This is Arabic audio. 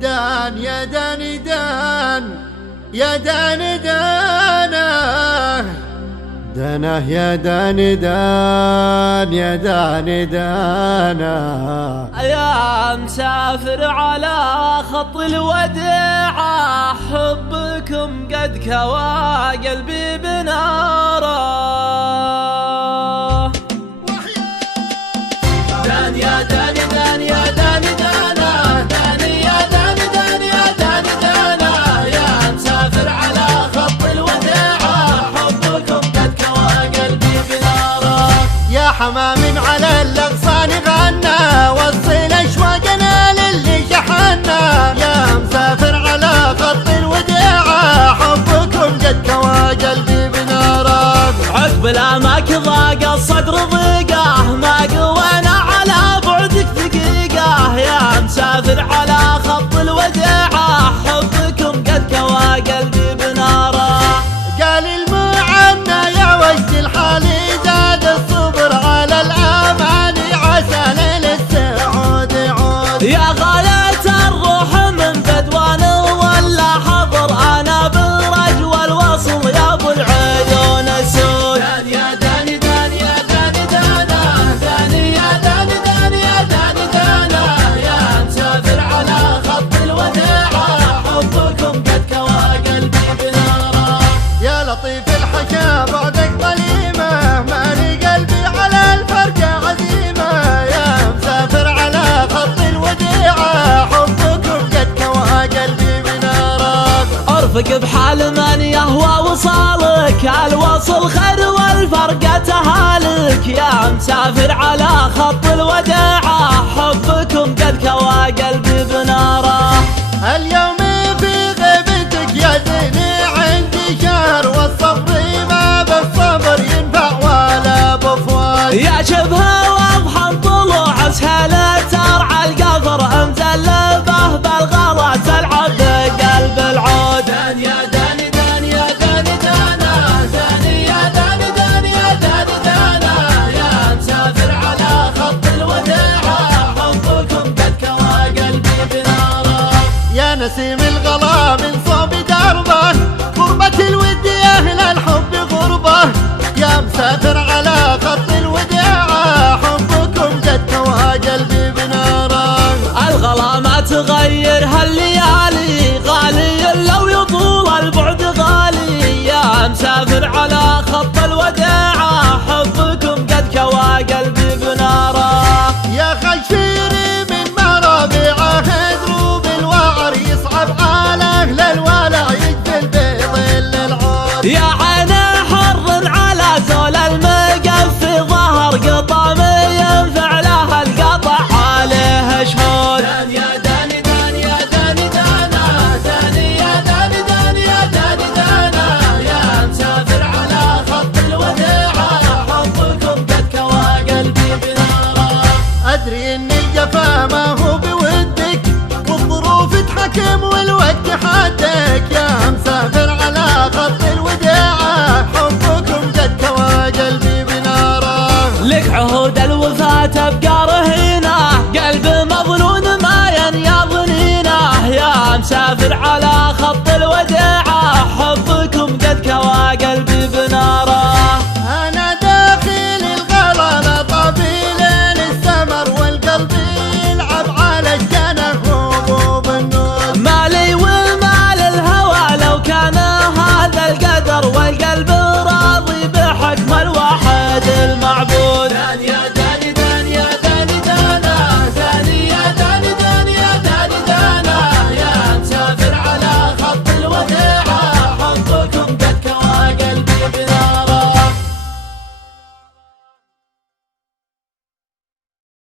دان يا دان دان يا دان دانه دانه يا دان دان يا دان دانه يا مسافر على خط الوداع حبكم قد كوى قلبي بناره دان يا دان دان يا دان دانا دان يا دان دان يا دان دانا يا مسافر على خط الوداع حبكم قد كوى قلبي بناره يا حمام على الأغصان غنى وصل أشواقنا للي شحنا يا مسافر على خط الوداع حبكم قد كوى قلبي بناره عقب الأماك ضاق الصدر ضيقه ما قوينا على بعدك دقيقة يا مسافر على خط الوداع حبكم قد كوى قلبي بناره قال المعنى يا وجد الحال زاد الصبر على الأماني عسى ليل السعود يعود يا غاية الروح من بدوان ولا حضر أنا بالرج والوصل يا أبو العيون السود دان يا داني دان يا داني دانا داني يا داني دان يا داني دانا يا مسافر على خط الوداع حبكم قد كوى قلبي بناره يا لطيف الحكا بعدك ظليمة مالي قلبي على الفرقة عزيمة يا مسافر على خط الوديعة حبكم قد كوى قلبي بنارك ارفق بحال من يهوى وصالك الوصل خير والفرقة تهالك يا مسافر على خط الوداع حبكم قد كوى قلبي بناره اليوم في غيبتك يا زيني عندي شهر والصبر ما بالصبر ينفع ولا بفوات يا شبه واضحا طلوع سهلة ترعى القفر مزلبه بالغلا تلعب بقلب العود دان يا داني دان يا داني دانا داني يا داني دان يا داني دانا يا مسافر على خط الوداع حبكم قد كوى قلبي بناره يا نسيم الغلا من صوب دربه غربة الود يا أهل الحب غربة يا مسافر على خط الوداع حبكم قد كوى قلبي بناره الغلا ما تغير هالليالي غالي لو يطول البعد غالي يا مسافر على خط الوداع حبكم قد كوى قلبي بناره يا خشيري من مرابعه دروب الوعر يصعب على أهل الولع يجبل بظل العود يا عين حر على زول المقف ظهر قطام ينفع له القطع عليه شهود دان يا داني دان يا داني دانا داني يا داني دان يا داني دانا يا مسافر على خط الوداع حبكم قد كوى قلبي بناره أدري إن الجفا ما هو بودك والظروف تحكم والوقت حدك يا مسافر على خط الوداع حبكم قد كوى قلبي بناره لك عهود الوفاة تبقى رهينه قلب مظنون ما ينيا ظنينه يا مسافر على خط الوداع